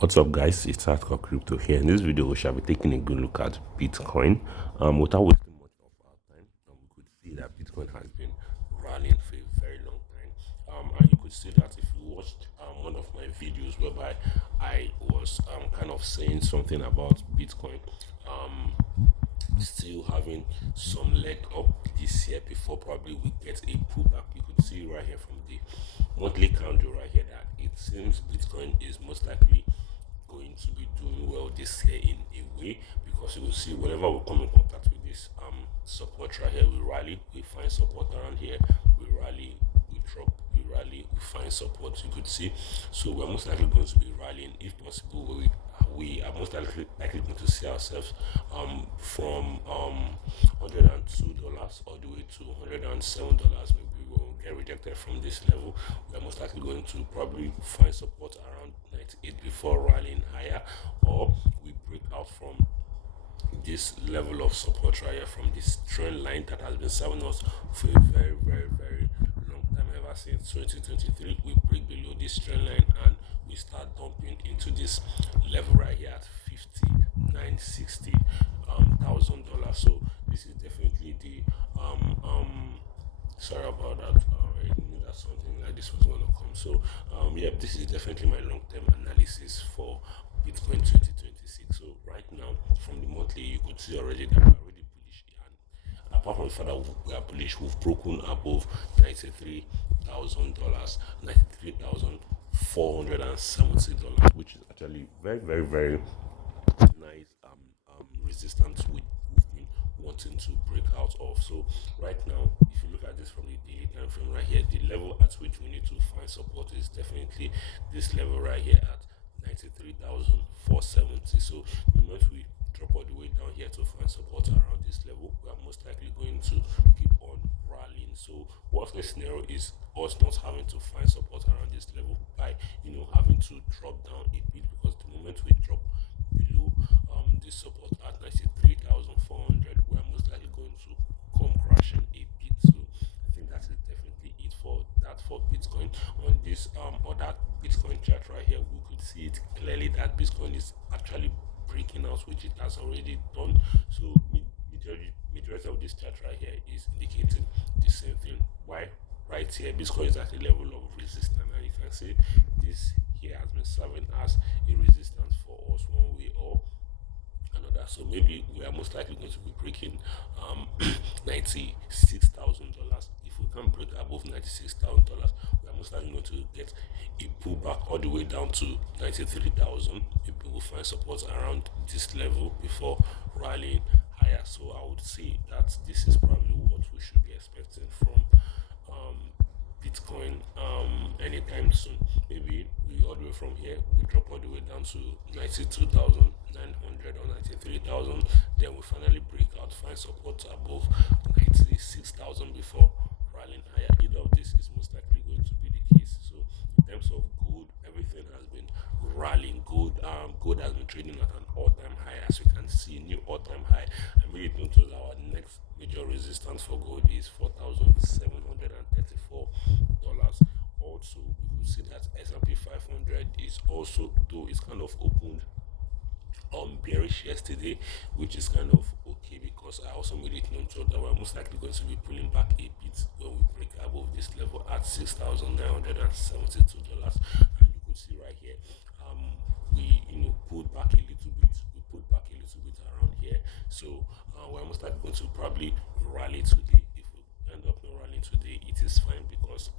What's up, guys? It's Hardcore Crypto here. In this video, we shall be taking a good look at Bitcoin. Without wasting much of our time, we could see that Bitcoin has been rallying for a very long time. And you could see that if you watched one of my videos whereby I was kind of saying something about Bitcoin still having some leg up this year before probably we get a pullback. You could see right here from the monthly candle right here that it seems Bitcoin is most likely going to be doing well this year in a way, because you will see whenever we come in contact with this support right here, we rally, we find support around here, we rally, we drop, we rally, we find support. You could see, so we're most likely going to be rallying. If possible, we are most likely going to see ourselves from $102 all the way to $107. Maybe we will get rejected from this level. We're most likely going to probably find support around 98 before rallying higher, or we break out from this level of support right here, from this trend line that has been serving us for a very, very, very long time, ever since 2023. We break below this trend line and we start dumping into this level right here at 5960 thousand dollars. So this is definitely the sorry about that. I knew that something like this was gonna come. So yeah, this is definitely my long-term analysis for Bitcoin 2026. So right now, from the monthly, you could see already that we're already bullish, and apart from the fact that we are bullish, we've broken above $93,000, $93,470, which is actually very, very, very nice resistance we've been wanting to break out of. So right now, if you look at this from the daily time frame right here, the level at which we need to find support is definitely this level right here at 93,470. So the moment we drop all the way down here to find support around this level, we are most likely going to keep on rallying. So worst case scenario is us not having to find support around this level by having to drop down a bit, because the moment we drop below this support at 93,400, we are most likely going to come crashing a bit. So I think that is definitely it for that for Bitcoin. On this other Bitcoin chart right here, we could see it clearly that Bitcoin is actually breaking out, which it has already done. So majority of this chart right here is indicating the same thing. Why? Right here, Bitcoin is at a level of resistance, and you can see this here has been serving as a resistance for us one way or another. So maybe we are most likely going to be breaking $96,000. If we can break above $96,000, we are most likely going to get a pullback all the way down to 93,000. Maybe we'll find support around this level before rallying higher. So I would say that this is probably what we should be expecting from um, Bitcoin anytime soon. Maybe we all the way from here, we drop all the way down to 92,900 or 93,000. Then we finally break out, find support above 96,000 before rallying higher. Either of this is most likely going to be the case. So in terms of gold, everything has been rallying. Gold has been trading at an all-time high, as you can see, new all-time high. I made it notice our next major resistance for gold is $4,734. Also, we could see that S&P 500 is also, though it's kind of opened bearish yesterday, which is kind of okay, because I also made it known that we're most likely going to be pulling back a bit when we break above this level at $6,972. And you could see right here, we pulled back a little bit. We pulled back a little bit around here, so we're most likely going to probably rally today. If we end up not rallying today, it is fine, because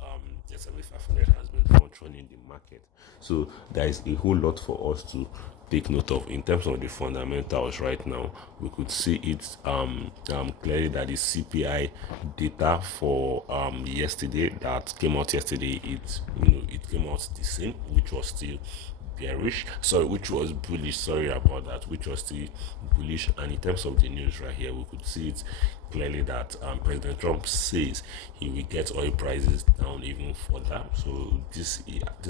S&P 500 has been functioning in the market. So there is a whole lot for us to take note of in terms of the fundamentals. Right now, we could see it clearly that the CPI data for yesterday that came out yesterday, it came out the same, which was still bearish, sorry, which was bullish, sorry about that, which was still bullish. And in terms of the news right here, we could see it clearly that President Trump says he will get oil prices down even further. So these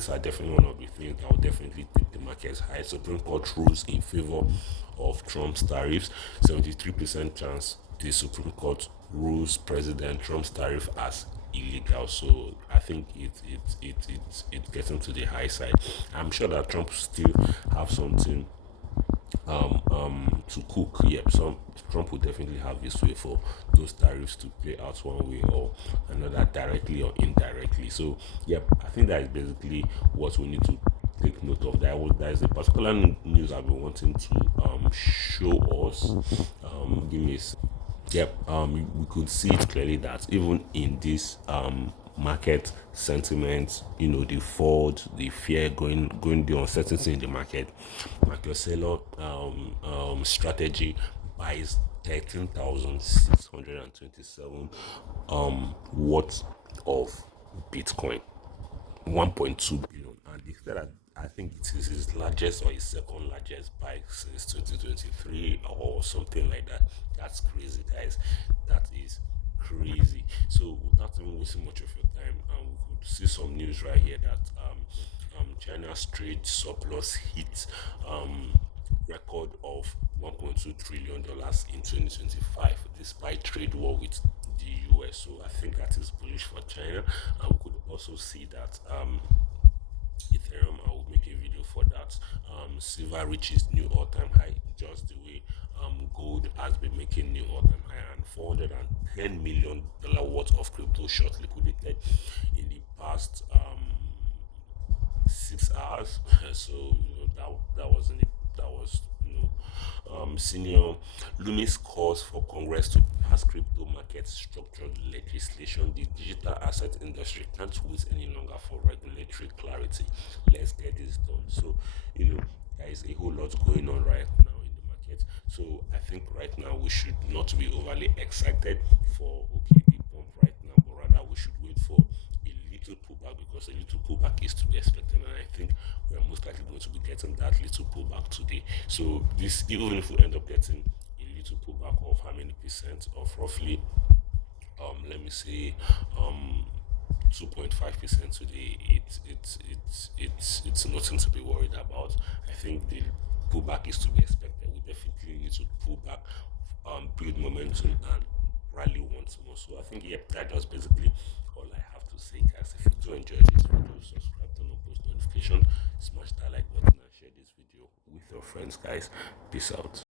are definitely one of the things that will definitely take the markets high. Supreme Court rules in favor of Trump's tariffs. 73% chance the Supreme Court rules President Trump's tariff as illegal. So I think it's getting to the high side. I'm sure that Trump still have something to cook. Yep, some Trump will definitely have his way for those tariffs to play out one way or another, directly or indirectly. So, yep, I think that is basically what we need to take note of. There is a particular news I've been wanting to show us. Give me Yep, we could see it clearly that even in this market sentiment, the fraud, the fear going the uncertainty in the market seller strategy buys 13,627 worth of Bitcoin. 1.2 billion, and declared that I think it is his largest or his second largest bike since 2023 or something like that. That's crazy, guys. That is crazy. So, without even wasting much of your time, we could see some news right here that China's trade surplus hit record of $1.2 trillion in 2025, despite trade war with the US. So I think that is bullish for China. And we could also see that Ethereum, I will make a video for that. Silver reaches new all-time high, just the way gold has been making new all-time high, and $410 million worth of crypto short liquidated in the past 6 hours. So that was senior Lumis calls for Congress to pass crypto market structured legislation. The digital asset industry can't wait any longer for regulatory clarity. Let's get this done. So there is a whole lot going on right now in the market. So I think right now we should not be overly excited for the pump right now, but rather we should wait for a little pullback, because a little pullback is to be expected, and I think we are most likely going to be getting that little pullback today. So this, even if we end up getting a little pullback of how many percent, of roughly let me say 2.5% today, it's nothing to be worried about. I think the pullback is to be expected. We definitely need to pull back, build momentum, and rally once more. So I think, yep, that was basically all I have to say, guys. If you do enjoy this video, subscribe, turn on post notification, smash that like button, and share this video with your friends, guys. Peace out.